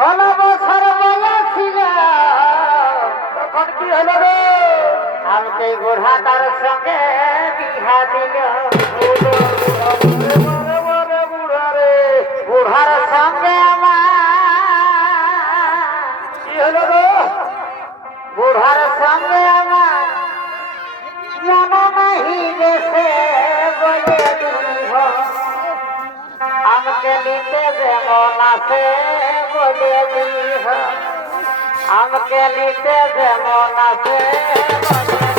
16 বছর বলেছিল তখন কি হলো রে? আমাকে বুড়া তার সঙ্গে বিহা দিল বুড়া রে, বুড়ার সঙ্গে আমার কি হলো গো? বুড়ার সঙ্গে আমার মনে নাহি গেছে বলে দিল আমাকে নিতে যেমন আছে বলে দিল আমাকে নিতে যেমন আছে বলে